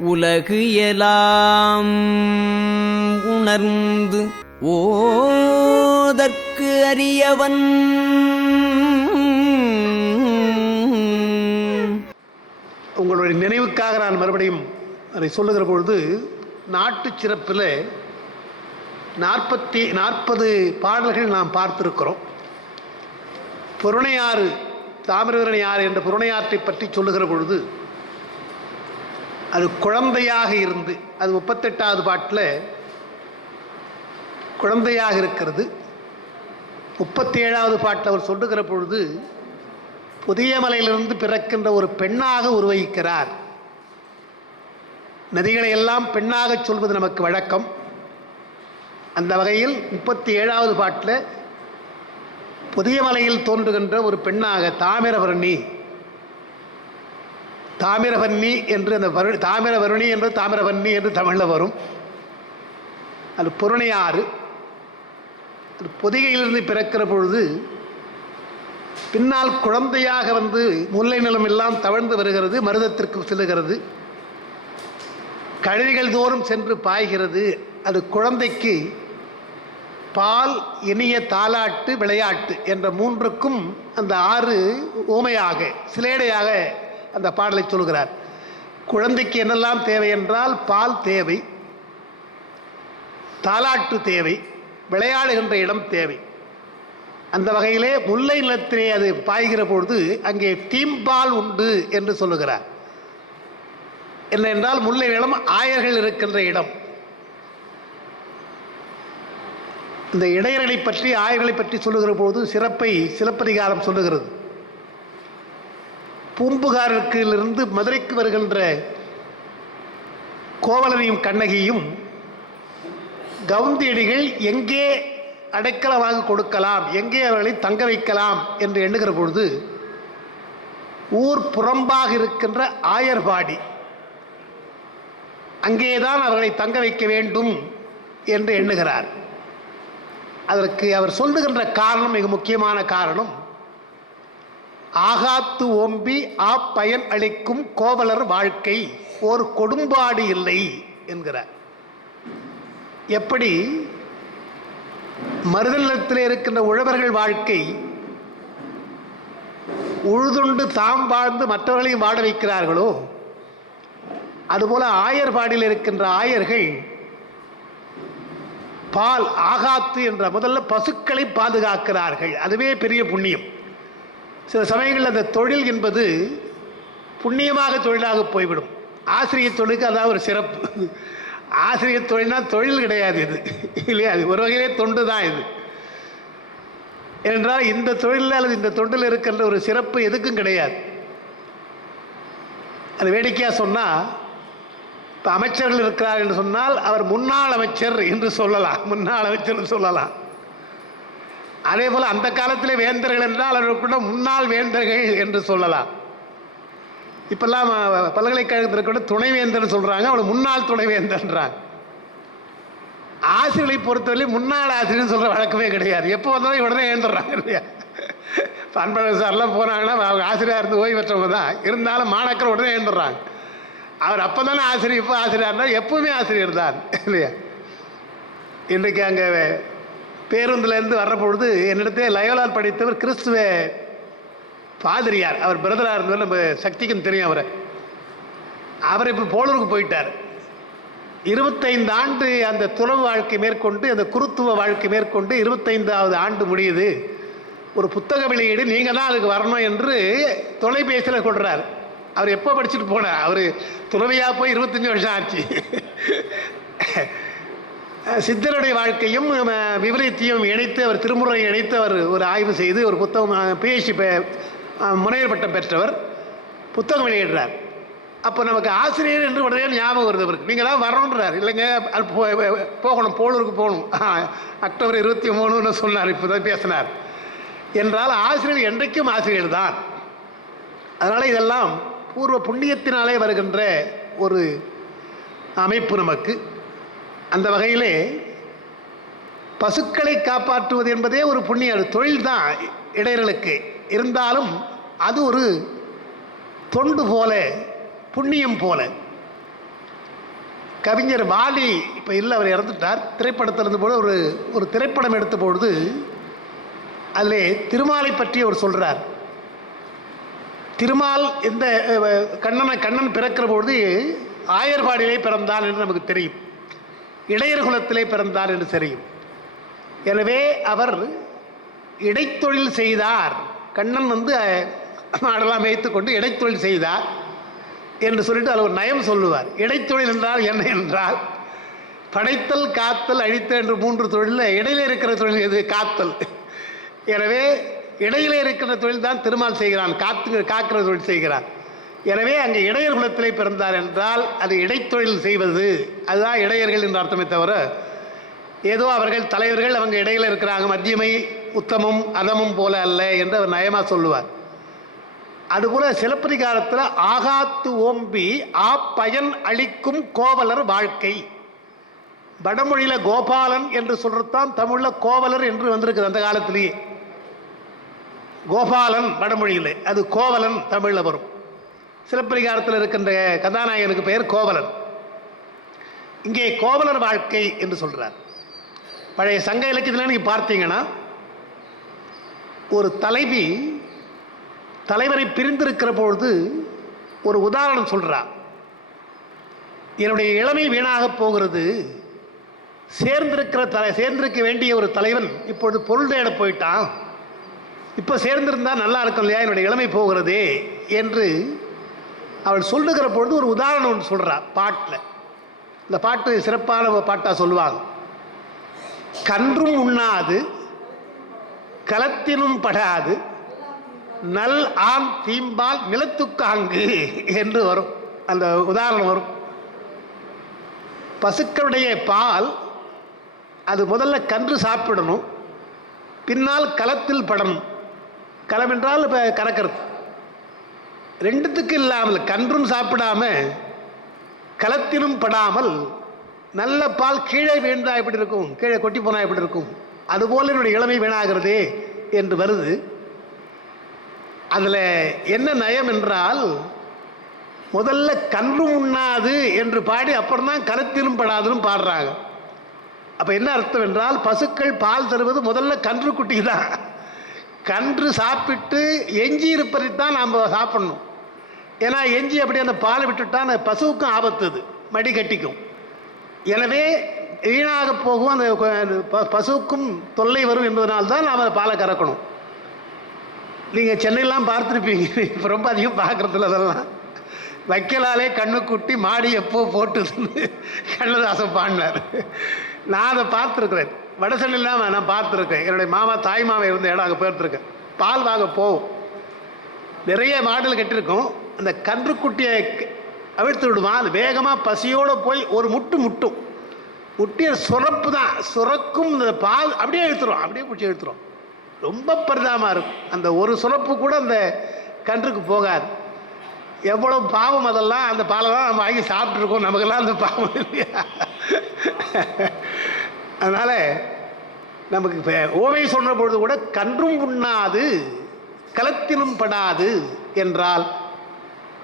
உலகு எலாம் உணர்ந்து ஓதற்கு அறியவன் உங்களுடைய நினைவுக்காக நான் மறுபடியும் அதை சொல்லுகிற பொழுது நாட்டு சிறப்பில் நாற்பத்தி நாற்பது பாடல்கள் நாம் பார்த்திருக்கிறோம். புறணையாறு தாமிரபரணி ஆறு என்ற புறணையாற்றை பற்றி சொல்லுகிற பொழுது அது குழந்தையாக இருந்து அது முப்பத்தெட்டாவது பாட்டில் குழந்தையாக இருக்கிறது. முப்பத்தி ஏழாவது பாட்டில் அவர் சொல்லுகிற பொழுது புதிய மலையிலிருந்து பிறக்கின்ற ஒரு பெண்ணாக உருவகிக்கிறார். நதிகளை எல்லாம் பெண்ணாக சொல்வது நமக்கு வழக்கம். அந்த வகையில் முப்பத்தி ஏழாவது பாட்டில் புதிய மலையில் தோன்றுகின்ற ஒரு பெண்ணாக தாமிரபரணி தாமிரவன்னி என்று அந்த வருணி தாமிரவருணி என்று தாமிரவர்ணி என்று தமிழில் வரும். அது புறணையாறு. அது பொதிகையிலிருந்து பிறக்கிற பொழுது பின்னால் குழந்தையாக வந்து முல்லை நிலம் எல்லாம் தவழ்ந்து வருகிறது மருதத்திற்கு செல்லுகிறது. கழுதிகள் தோறும் சென்று பாய்கிறது. அது குழந்தைக்கு பால் இனிய தாலாட்டு விளையாட்டு என்ற மூன்றுக்கும் அந்த ஆறு ஊமையாக சிலேடையாக அந்த பாடலை சொல்கிறார் குழந்தைக்கு என்னெல்லாம் தேவை என்றால் பால் தேவை தாலாட்டு தேவை விளையாடுகின்ற இடம் தேவை. அந்த வகையிலே முல்லை நிலத்திலே அது பாய்கிற பொழுது அங்கே தீம்பால் உண்டு என்று சொல்லுகிறார். என்ன என்றால் முல்லை நிலம் ஆயர்கள் இருக்கின்ற இடம். இந்த இடையர்களை பற்றி ஆயர்களை பற்றி சொல்லுகிற போது சிறப்பை சிலப்பதிகாரம் சொல்லுகிறது. பூம்புகாரிலிருந்து மதுரைக்கு வருகின்ற கோவலனையும் கண்ணகியும் கவுந்தியடிகள் எங்கே அடைக்கலமாக கொடுக்கலாம் எங்கே அவர்களை தங்க வைக்கலாம் என்று எண்ணுகிற பொழுது ஊர் புறம்பாக இருக்கின்ற ஆயர்பாடி அங்கேதான் அவர்களை தங்க வைக்க வேண்டும் என்று எண்ணுகிறார். அதற்கு அவர் சொல்லுகின்ற காரணம் மிக முக்கியமான காரணம் ஆகாத்து ஓம்பி பயன் அளிக்கும் கோவலர் வாழ்க்கை ஒரு கொடும்பாடு இல்லை என்கிறார். எப்படி? மருதநிலத்தில் இருக்கின்ற உழவர்கள் வாழ்க்கை உழுதுண்டு தாம் வாழ்ந்து மற்றவர்களையும் வாழ வைக்கிறார்களோ? அதுபோல ஆயர்பாடியில் இருக்கின்ற ஆயர்கள் பால் ஆகாத்து என்ற முதல்ல பசுக்களை பாதுகாக்கிறார்கள். அதுவே பெரிய புண்ணியம். சில சமயங்களில் அந்த தொழில் என்பது புண்ணியமாக தொழிலாக போய்விடும். ஆசிரியர் தொழிலுக்கு அதான் ஒரு சிறப்பு. ஆசிரியர் தொழில்னா தொழில் கிடையாது இது. இல்லையா? அது ஒரு வகையிலே தொண்டு தான் இது. என்றால் இந்த தொழிலில் அல்லது இந்த தொண்டில் இருக்கின்ற ஒரு சிறப்பு எதுக்கும் கிடையாது. அது வேடிக்கையாக சொன்னால் இப்போ அமைச்சர்கள் இருக்கிறார் என்று சொன்னால் அவர் முன்னாள் அமைச்சர் என்று சொல்லலாம். முன்னாள் அமைச்சர் சொல்லலாம். அதே போல் அந்த காலத்தில் வேந்தர்கள் என்றால் அவர்கள் கூட முன்னாள் வேந்தர்கள் என்று சொல்லலாம். இப்பெல்லாம் பல்கலைக்கழகத்தில் கூட துணைவேந்தர்னு சொல்கிறாங்க அவளை முன்னாள் துணைவேந்தர்ன்றாங்க. ஆசிரியர்களை பொறுத்தவரை முன்னாள் ஆசிரியர்னு சொல்கிற வழக்கமே கிடையாது. எப்போ வந்தாலும் உடனே ஏந்துடுறாங்க இல்லையா? இப்போ அன்பழகன் சார்லாம் போனாங்கன்னா அவங்க ஆசிரியராக இருந்து ஓய்வு பெற்றவங்க தான். இருந்தாலும் மாணாக்கர் உடனே ஏந்துடுறாங்க அவர் அப்போ தானே ஆசிரியர் இப்போ ஆசிரியர் இருந்தால் எப்பவுமே ஆசிரியர் தான் இல்லையா? இன்றைக்கு அங்கே பேருந்துலேருந்து வர்ற பொழுது என்னிடத்தே லயோலால் படித்தவர் கிறிஸ்துவ பாதிரியார். அவர் பிரதராக இருந்தவர் நம்ம சக்திக்கும் தெரியும் அவரை. அவர் இப்போ போலூருக்கு போயிட்டார். இருபத்தைந்து ஆண்டு அந்த துறவு வாழ்க்கை மேற்கொண்டு அந்த குருத்துவ வாழ்க்கை மேற்கொண்டு இருபத்தைந்தாவது ஆண்டு முடியுது. ஒரு புத்தக வெளியீடு நீங்கள் தான் அதுக்கு வரணும் என்று தொலைபேசியில் கொடுறார் அவர் எப்போ படிச்சுட்டு போனார்? அவர் துறவியாக போய் இருபத்தஞ்சி வருஷம் ஆச்சு. சித்தருடைய வாழ்க்கையும் அஹ், விபரீத்தையும் இணைத்து அவர் திருமுறை இணைத்து அவர் ஒரு ஆய்வு செய்து ஒரு புத்தகம் பிஹெச்டி முனைவர் பட்டம் பெற்றவர். புத்தகம் வெளியிடுறார். அப்போ நமக்கு ஆசிரியர் என்று உடனே ஞாபகம் வருது அவருக்கு. நீங்கள் தான் வரணுன்றார் இல்லைங்க போ- போகணும் போலூருக்கு போகணும். அக்டோபர் இருபத்தி மூணுன்னு சொன்னார் இப்போ தான் பேசினார். என்றால் ஆசிரியர் என்றைக்கும் ஆசிரியர் தான். அதனால் இதெல்லாம் பூர்வ புண்ணியத்தினாலே வருகின்ற ஒரு அமைப்பு நமக்கு. அந்த வகையிலே பசுக்களை காப்பாற்றுவது என்பதே ஒரு புண்ணிய தொழில் தான் இடையர்களுக்கு. இருந்தாலும் அது ஒரு தொண்டு போல புண்ணியம் போல. கவிஞர் வாலி இப்போ இல்லை அவர் இறந்துட்டார். திரைப்படத்தில் இருந்தபோது ஒரு ஒரு திரைப்படம் எடுத்த பொழுது அதில் திருமாலை பற்றி அவர் சொல்கிறார் திருமால் இந்த கண்ணனை கண்ணன் பிறக்கிற பொழுது ஆயர்பாடியிலே பிறந்தான் என்று நமக்கு தெரியும். இடையர் குலத்திலே பிறந்தார் என்று தெரியும். எனவே அவர் இடைத்தொழில் செய்தார். கண்ணன் வந்து நாடெல்லாம் மாடெல்லாம் மேய்த்து கொண்டு இடைத்தொழில் செய்தார் என்று சொல்லிட்டு அதில் ஒரு நயம் சொல்லுவார். இடைத்தொழில் என்றால் என்ன என்றால் படைத்தல் காத்தல் அழித்தல் என்று மூன்று தொழிலில் இடையில இருக்கிற தொழில் எது? காத்தல். எனவே இடையில இருக்கிற தொழில் தான் திருமால் செய்கிறான். காத்து காக்கிற தொழில் செய்கிறான். எனவே அங்கே இடையர் குலத்திலே பிறந்தார் என்றால் அது இடைத்தொழில் செய்வது. அதுதான் இடையர்கள் என்று அர்த்தமே தவிர ஏதோ அவர்கள் தலைவர்கள் அவங்க இடையில இருக்கிறாங்க மத்தியமை உத்தமும் அதமும் போல அல்ல என்று அவர் நயமா சொல்லுவார். அதுபோல சிலப்பதிகாரத்தில் ஆகாத்து ஓம்பி ஆ பயன் அளிக்கும் கோவலர் வாழ்க்கை. வடமொழியில் கோபாலன் என்று சொல்றதுதான் தமிழில் கோவலர் என்று வந்திருக்குது அந்த காலத்திலேயே. கோபாலன் வடமொழியில் அது கோவலன் தமிழில் வரும். சிலப்பதிகாரத்தில் இருக்கின்ற கதாநாயகனுக்கு பெயர் கோவலன். இங்கே கோவலர் வாழ்க்கை என்று சொல்கிறார் பழைய சங்க இலக்கியத்தில் நீங்கள் பார்த்தீங்கன்னா ஒரு தலைவி தலைவரை பிரிந்திருக்கிற பொழுது ஒரு உதாரணம் சொல்கிறார் என்னுடைய இளமை வீணாக போகிறது. சேர்ந்திருக்கிற தலை சேர்ந்திருக்க வேண்டிய ஒரு தலைவன் இப்பொழுது பொருள் தேட போயிட்டான். இப்போ சேர்ந்திருந்தால் நல்லா இருக்கும் இல்லையா? என்னுடைய இளமை போகிறதே என்று அவள் சொல்லுகிற பொழுது ஒரு உதாரணம் ஒன்று சொல்கிறா பாட்டில். இந்த பாட்டு சிறப்பான ஒரு சொல்லுவாங்க. கன்றும் உண்ணாது களத்தினும் படாது நல் ஆம் தீம்பால் நிலத்துக்காங்கு என்று வரும். அந்த உதாரணம் வரும். பசுக்களுடைய பால் அது முதல்ல கன்று சாப்பிடணும் பின்னால் களத்தில் படணும். களம் என்றால் இப்போ கறக்கிறது. ரெண்டுத்துக்கு இல்லாமல் கன்றும் சாப்பிடாம களத்திலும் படாமல் நல்ல பால் கீழே வீழ்ந்தா எப்படி இருக்கும்? கீழே கொட்டி போனால் எப்படி இருக்கும்? அதுபோல் என்னுடைய இளமை வீணாகிறதே என்று வருது. அதில் என்ன நயம் என்றால் முதல்ல கன்றும் உண்ணாது என்று பாடி அப்புறம் தான் கருத்திலும் படாதுன்னு பாடுறாங்க. அப்போ என்ன அர்த்தம் என்றால் பசுக்கள் பால் தருவது முதல்ல கன்று குட்டி தான் கன்று சாப்பிட்டு எஞ்சி இருப்பதை தான் நாம் சாப்பிடணும். ஏன்னா எஞ்சி அப்படி அந்த பாலை விட்டுட்டா அந்த பசுவுக்கும் ஆபத்து அது மடி கட்டிக்கும். எனவே வீணாக போகும் அந்த ப- பசுவுக்கும் தொல்லை வரும் என்பதனால்தான் நாம் பாலை கறக்கணும். நீங்கள் சென்னையெல்லாம் பார்த்துருப்பீங்க இப்போ ரொம்ப அதிகம் பார்க்குறதுல அதெல்லாம். வைக்கலாலே கண்ணு குட்டி மாடி எப்போ போட்டுதுன்னு கண்ணதாசன் பாடினார். நான் அதை பார்த்துருக்குறேன். வட இல்லாமல் நான் பார்த்துருக்கேன். என்னுடைய மாமா தாய் மாமா இருந்த இடம் அங்கே போயிருந்துருக்கேன். பால் வாங்க போவோம். நிறைய மாடல் கட்டியிருக்கோம். அந்த கன்றுக்குட்டியை அவிழ்த்து விடுவான். அது வேகமாக பசியோடு போய் ஒரு முட்டு முட்டும். முட்டிய சுரப்பு தான். சுரக்கும் இந்த பால் அப்படியே இழுத்துரும். அப்படியே பிடிச்சி இழுத்துரும். ரொம்ப பரிதாபமாக இருக்கும். அந்த ஒரு சுரப்பு கூட அந்த கன்றுக்கு போகாது. எவ்வளோ பாவம் அதெல்லாம் அந்த பாலை தான் நம்ம வாங்கி சாப்பிட்ருக்கோம் நமக்கெல்லாம் அந்த பாவம் இல்லையா? அதனால் நமக்கு இப்போ ஓவை சொன்ன பொழுது கூட கன்றும் உண்ணாது களத்திலும் படாது என்றால்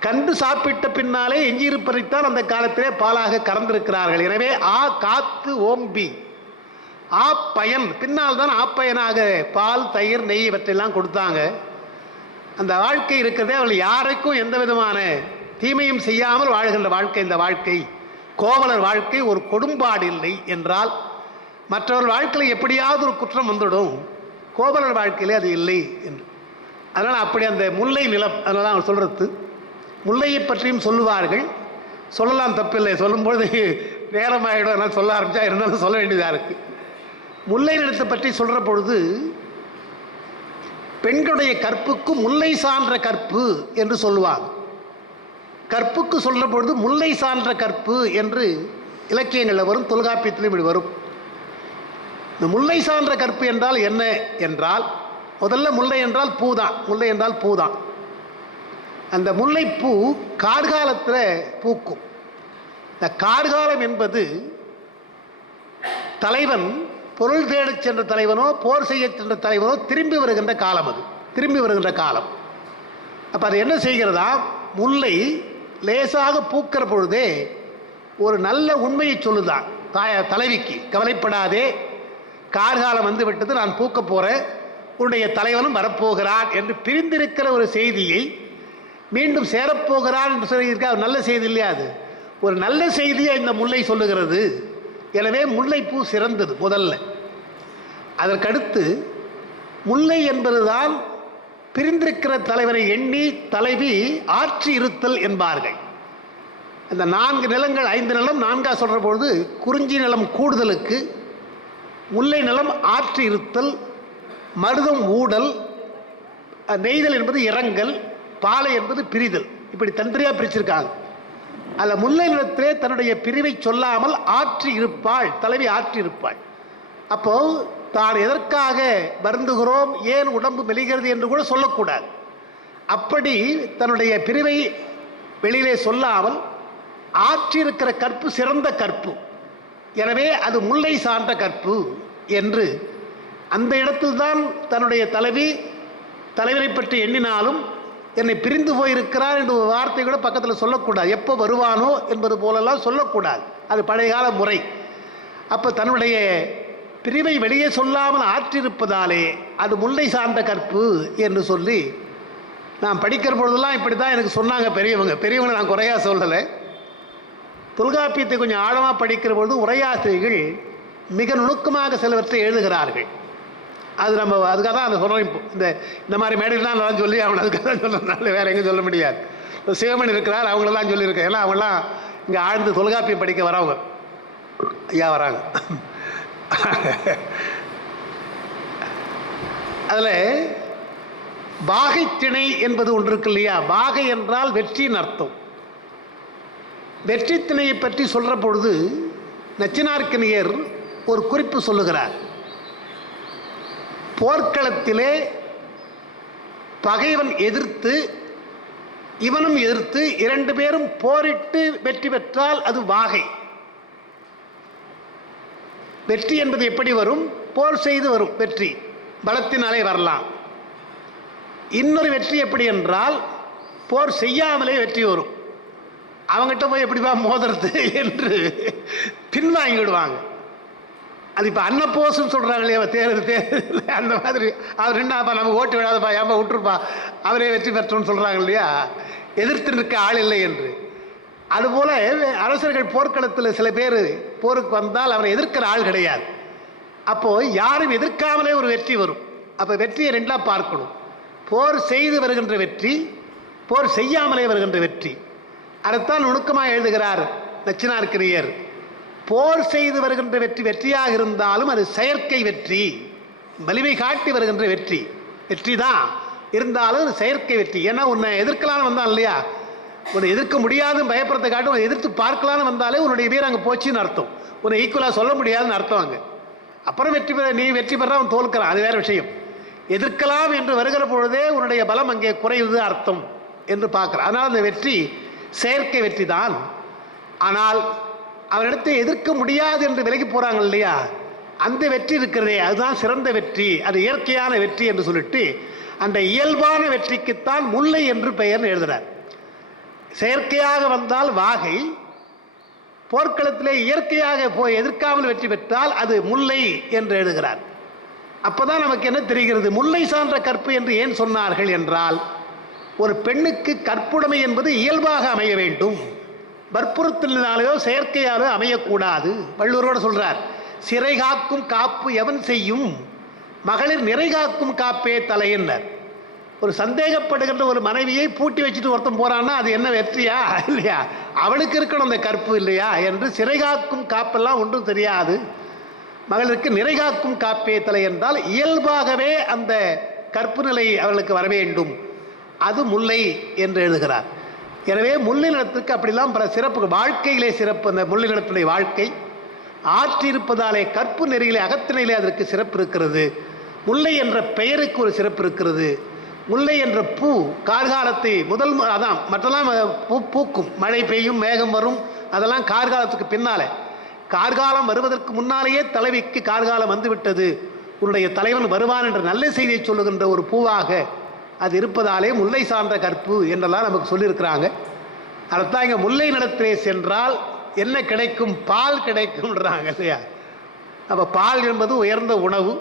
கண்டு சாப்பிட்ட பின்னாலே எஞ்சியிருப்பதைத்தான் அந்த காலத்திலே பாலாக கறந்திருக்கிறார்கள். எனவே ஆ காத்து ஓம்பி. ஆ பயன். பின்னால் தான் ஆப்பயனாக பால் தயிர் நெய் இவற்றையெல்லாம் கொடுத்தாங்க. அந்த வாழ்க்கை இருக்கிறதே அவள் யாருக்கும் எந்த விதமான தீமையும் செய்யாமல் வாழ்கின்ற வாழ்க்கை இந்த வாழ்க்கை. கோவலர் வாழ்க்கை ஒரு கொடும்பாடு இல்லை என்றால் மற்றவர் வாழ்க்கையில் எப்படியாவது ஒரு குற்றம் வந்துடும். கோவலர் வாழ்க்கையிலே அது இல்லை என்று. அதனால் அப்படி அந்த முல்லை நிலம் அதெல்லாம் தான் அவர் சொல்கிறது முல்லையை பற்றியும் சொல்லுவார்கள். சொல்லலாம் தப்பில்லை. சொல்லும்பொழுது நேரமாகிடும் நான் சொல்ல ஆரம்பித்தா இருந்தாலும் சொல்ல வேண்டியதாக இருக்குது முல்லை நிலத்தை பற்றி சொல்கிற பொழுது பெண்களுடைய கற்புக்கு முல்லை சான்ற கற்பு என்று சொல்லுவாங்க. கற்புக்கு சொல்கிற பொழுது முல்லை சான்ற கற்பு என்று இலக்கியங்களில் வரும் தொல்காப்பியத்திலும் இப்படி வரும். இந்த முல்லை சான்ற கற்பு என்றால் என்ன என்றால் முதல்ல முல்லை என்றால் பூதான். முல்லை என்றால் பூதான். அந்த முல்லைப்பூ கார்காலத்தில் பூக்கும். இந்த கார்காலம் என்பது தலைவன் பொருள் தேடச் சென்ற தலைவனோ போர் செய்யச் சென்ற தலைவனோ திரும்பி வருகின்ற காலம் அது. திரும்பி வருகின்ற காலம். அப்போ அது என்ன செய்கிறதா? முல்லை லேசாக பூக்கிற பொழுதே ஒரு நல்ல உண்மையை சொல்லுதான். தாய தலைவிக்கு கவலைப்படாதே. கார்காலம் வந்து விட்டது நான் பூக்க போகிறேன் உன்னுடைய தலைவனும் வரப்போகிறான் என்று பிரிந்திருக்கிற ஒரு செய்தியை மீண்டும் சேரப்போகிறார் என்று சொல்லியிருக்க? ஒரு நல்ல செய்தி இல்லையா அது? ஒரு நல்ல செய்தியை இந்த முல்லை சொல்லுகிறது. எனவே முல்லைப்பூ சிறந்தது முதல்ல. அதற்கடுத்து முல்லை என்பதுதான் பிரிந்திருக்கிற தலைவரை எண்ணி தலைவி ஆட்சி இருத்தல் என்பார்கள். இந்த நான்கு நிலங்கள் ஐந்து நிலம் நான்காக சொல்கிற பொழுது குறிஞ்சி நிலம் கூடுதலுக்கு முல்லை நிலம் ஆற்றி இருத்தல் மருதம் ஊடல் நெய்தல் என்பது இறங்கல் பாலை என்பது பிரிதல். இப்படி தந்திரியாக பிரிச்சிருக்காங்க. அதில் முல்லை நிலத்திலே தன்னுடைய பிரிவை சொல்லாமல் ஆற்றி இருப்பாள் தலைவி ஆற்றி இருப்பாள். அப்போ தான் எதற்காக வருந்துகிறோம் ஏன் உடம்பு மெலிகிறது என்று கூட சொல்லக்கூடாது. அப்படி தன்னுடைய பிரிவை வெளியிலே சொல்லாமல் ஆற்றியிருக்கிற கற்பு சிறந்த கற்பு. எனவே அது முல்லை சார்ந்த கற்பு என்று அந்த இடத்தில்தான் தன்னுடைய தலைவி தலைவரை பற்றி எண்ணினாலும் என்னை பிரிந்து போயிருக்கிறார் என்ற ஒரு வார்த்தை கூட பக்கத்தில் சொல்லக்கூடாது. எப்போ வருவானோ என்பது போலெல்லாம் சொல்லக்கூடாது. அது பழைய கால முறை. அப்போ தன்னுடைய பிரிவை வெளியே சொல்லாமல் ஆற்றிருப்பதாலே அது முல்லை சார்ந்த கற்பு என்று சொல்லி நான் படிக்கிற பொழுதெல்லாம் இப்படி தான் எனக்கு சொன்னாங்க பெரியவங்க. பெரியவங்க நான் குறையா சொல்லலை. தொல்காப்பியத்தை கொஞ்சம் ஆழமாக படிக்கிற பொழுது உரையாசிரியர்கள் மிக நுணுக்கமாக சிலவற்றை எழுதுகிறார்கள். அது நம்ம அதுக்காக தான் அந்த சொல்கிறோம் இப்போ இந்த இந்த மாதிரி மேடையில் நான் சொல்லி அவனை அதுக்காக தான் சொல்கிறனால வேறு எங்கேயும் சொல்ல முடியாது. இப்போ சிவமணி இருக்கிறார் அவங்களெல்லாம் சொல்லியிருக்கேன். ஏன்னா அவங்களாம் இங்கே ஆழ்ந்து தொல்காப்பியம் படிக்க வரவங்க. ஐயா வராங்க. அதில் வாகைத்திணை என்பது ஒன்று இருக்கு இல்லையா? வாகை என்றால் வெற்றியின் அர்த்தம். வெற்றி திணையை பற்றி சொல்கிற பொழுது நச்சினார்க்கனியர் ஒரு குறிப்பு சொல்லுகிறார். போர்க்களத்திலே பகைவன் எதிர்த்து இவனும் எதிர்த்து இரண்டு பேரும் போரிட்டு வெற்றி பெற்றால் அது வாகை. வெற்றி என்பது எப்படி வரும்? போர் செய்து வரும் வெற்றி. பலத்தினாலே வரலாம். இன்னொரு வெற்றி எப்படி என்றால் போர் செய்யாமலே வெற்றி வரும். அவங்ககிட்ட போய் எப்படிப்பா மோதுறது என்று பின்வாங்கிடுவாங்க. அது இப்போ அன்னப்போஸ்ன்னு சொல்கிறாங்க இல்லையா தேர்தல் தேர்தல் அந்த மாதிரி. அவர் என்னப்பா நம்ம ஓட்டு விடாதப்பா ஏன்பா விட்டுருப்பா? அவரே வெற்றி பெற்றோன்னு சொல்கிறாங்க இல்லையா? எதிர்த்து நிற்க ஆள் இல்லை என்று. அதுபோல் அரசர்கள் போர்க்களத்தில் சில பேர் போருக்கு வந்தால் அவரை எதிர்க்கிற ஆள் கிடையாது. அப்போது யாரும் எதிர்க்காமலே ஒரு வெற்றி வரும். அப்போ வெற்றியை ரெண்டாக பார்க்கணும். போர் செய்து வருகின்ற வெற்றி போர் செய்யாமலே வருகின்ற வெற்றி. அதைத்தான் நுணுக்கமாக எழுதுகிறார் நச்சினார்க்கிரியர் போர் செய்து வருகின்ற வெற்றி வெற்றியாக இருந்தாலும் அது செயற்கை வெற்றி. வலிமை காட்டி வருகின்ற வெற்றி. வெற்றி தான். இருந்தாலும் அது செயற்கை வெற்றி. ஏன்னா உன்னை எதிர்க்கலான்னு வந்தான் இல்லையா? உன்னை எதிர்க்க முடியாதுன்னு பயப்படுறதை காட்டி உன்னை எதிர்த்து பார்க்கலான்னு வந்தாலே உன்னுடைய வீர அங்கே போச்சுன்னு அர்த்தம். உன்னை ஈக்குவலாக சொல்ல முடியாதுன்னு அர்த்தம் அங்கே. அப்புறம் வெற்றி பெற நீ வெற்றி பெற அவன் தோல்க்கிறான் அது வேறு விஷயம். எதிர்க்கலாம் என்று வருகிற பொழுதே உன்னுடைய பலம் அங்கே குறையுது அர்த்தம் என்று பார்க்குறான். அதனால் அந்த வெற்றி செயற்கை வெற்றி தான். ஆனால் அவரிடத்தை எதிர்க்க முடியாது என்று விலகி போகிறாங்க இல்லையா? அந்த வெற்றி இருக்கிறதே. அதுதான் சிறந்த வெற்றி. அது இயற்கையான வெற்றி என்று சொல்லிட்டு அந்த இயல்பான வெற்றிக்குத்தான் முல்லை என்று பெயர் எழுதுறார். செயற்கையாக வந்தால் வாகை போர்க்களத்திலே இயற்கையாக போய் எதிர்க்காமல் வெற்றி பெற்றால் அது முல்லை என்று எழுதுகிறார். அப்போதான் நமக்கு என்ன தெரிகிறது? முல்லை சான்ற கற்பு என்று ஏன் சொன்னார்கள் என்றால் ஒரு பெண்ணுக்கு கற்புடைமை என்பது இயல்பாக அமைய வேண்டும். வற்புறுத்தலினாலேயோ செயற்கையாலோ அமையக்கூடாது. வள்ளுவரோட சொல்கிறார் சிறை காக்கும் காப்பு எவன் செய்யும்? மகளிர் நிறை காக்கும் காப்பே தலையினர் ஒரு சந்தேகப்படுகின்ற ஒரு மனைவியை பூட்டி வச்சுட்டு ஒருத்தன் போகிறான்னா அது என்ன வெற்றியா இல்லையா? அவளுக்கு இருக்கணும் அந்த கற்பு இல்லையா? என்று சிறை காக்கும் காப்பெல்லாம் ஒன்றும் தெரியாது. மகளிருக்கு நிறை காக்கும் காப்பே தலை என்றால் இயல்பாகவே அந்த கற்பு நிலை அவர்களுக்கு வர வேண்டும் அது முல்லை என்று எழுதுகிறார். எனவே முள்ளினத்துக்கு அப்படிலாம் பல சிறப்பு வாழ்க்கையிலே சிறப்பு அந்த முள்ளினத்துடைய வாழ்க்கை. ஆற்றிருப்பதாலே கற்பு நெறியிலே அகத்தினையிலே அதற்கு சிறப்பு இருக்கிறது. முல்லை என்ற பெயருக்கு ஒரு சிறப்பு இருக்கிறது. முல்லை என்ற பூ கார்காலத்தை முதல் மு- அதான் மற்றெல்லாம் பூ பூக்கும். மழை பெய்யும் மேகம் வரும் அதெல்லாம் கார்காலத்துக்கு பின்னாலே. கார்காலம் வருவதற்கு முன்னாலேயே தலைவிக்கு கார்காலம் வந்துவிட்டது. உன்னுடைய தலைவன் வருவான் என்ற நல்ல செய்தியை சொல்லுகின்ற ஒரு பூவாக அது இருப்பதாலே முல்லை சார்ந்த கற்பு என்றெல்லாம் நமக்கு சொல்லியிருக்கிறாங்க. அதைத்தான் இங்கே முல்லை நிலத்திலே சென்றால் என்ன கிடைக்கும்? பால் கிடைக்கும்ன்றாங்க இல்லையா? அப்போ பால் என்பது உயர்ந்த உணவு.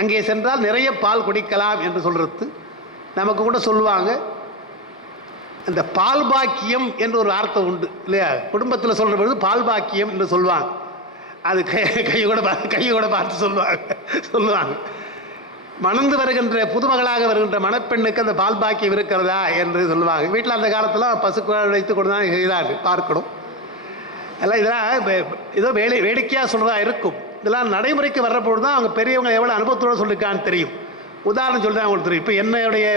அங்கே சென்றால் நிறைய பால் குடிக்கலாம் என்று சொல்கிறது நமக்கு கூட சொல்லுவாங்க. அந்த பால் பாக்கியம் என்று ஒரு வார்த்தை உண்டு இல்லையா? குடும்பத்தில் சொல்கிற பொழுது பால் பாக்கியம் என்று சொல்லுவாங்க. அது கை கை கூட பார்த்து கை கூட பார்த்து சொல்லுவாங்க. சொல்லுவாங்க. மணந்து வருகின்ற புதுமகளாக வருகின்ற மணப்பெண்ணுக்கு அந்த பால் பாக்கியம் இருக்கிறதா என்று சொல்லுவாங்க. வீட்டில் அந்த காலத்தில் பசுக்குழாய் வைத்து கொண்டு தான் செய்தார் பார்க்கணும். எல்லாம் இதெல்லாம் ஏதோ வேலை வேடிக்கையாக சொல்கிறதா இருக்கும். இதெல்லாம் நடைமுறைக்கு வர்றபோது தான் அவங்க பெரியவங்க எவ்வளோ அனுபவத்தோடு சொல்லியிருக்கான்னு தெரியும். உதாரணம் சொல்கிறேன் அவங்களுக்கு தெரியும். இப்போ என்னுடைய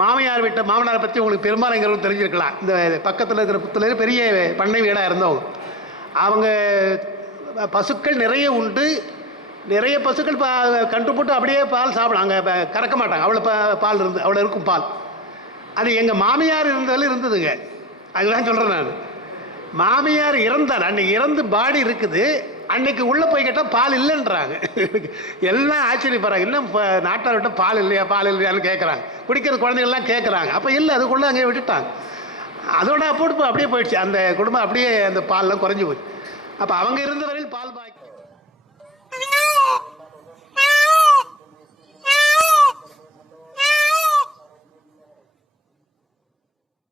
மாமியார் வீட்டை மாமனாரை பற்றி உங்களுக்கு பெரும்பாலும் தெரிஞ்சிருக்கலாம். இந்த பக்கத்தில் இருக்கிற புத்தில் பெரிய பண்ணை வீடாக இருந்தவங்க. அவங்க பசுக்கள் நிறைய உண்டு நிறைய பசுக்கள் பா கன்று போட்டு அப்படியே பால் சாப்பிடும். அங்கே கறக்க மாட்டாங்க. அவ்வளோ பா பால் இருந்து அவ்வளோ இருக்கும் பால். அது எங்கள் மாமியார் இருந்ததில் இருந்ததுங்க. அதுதான் சொல்கிறேன் நான். மாமியார் இறந்தார். அன்னைக்கு இறந்து பாடி இருக்குது. அன்னைக்கு உள்ளே போய் கேட்டால் பால் இல்லைன்றாங்க. எல்லாம் ஆச்சரியப்படுறாங்க. இன்னும் இப்போ நாட்டார்கிட்ட பால் இல்லையா பால் இல்லையான்னு கேட்குறாங்க குடிக்கிற குழந்தைகள்லாம் கேட்குறாங்க அப்போ இல்லை அதுக்குள்ளே அங்கே விட்டுட்டாங்க. அதோட அப்போ அப்படியே போயிடுச்சு. அந்த குடும்பம் அப்படியே அந்த பால்லாம் குறைஞ்சி போச்சு. அப்போ அவங்க இருந்த வரையில் பால் பாக்கி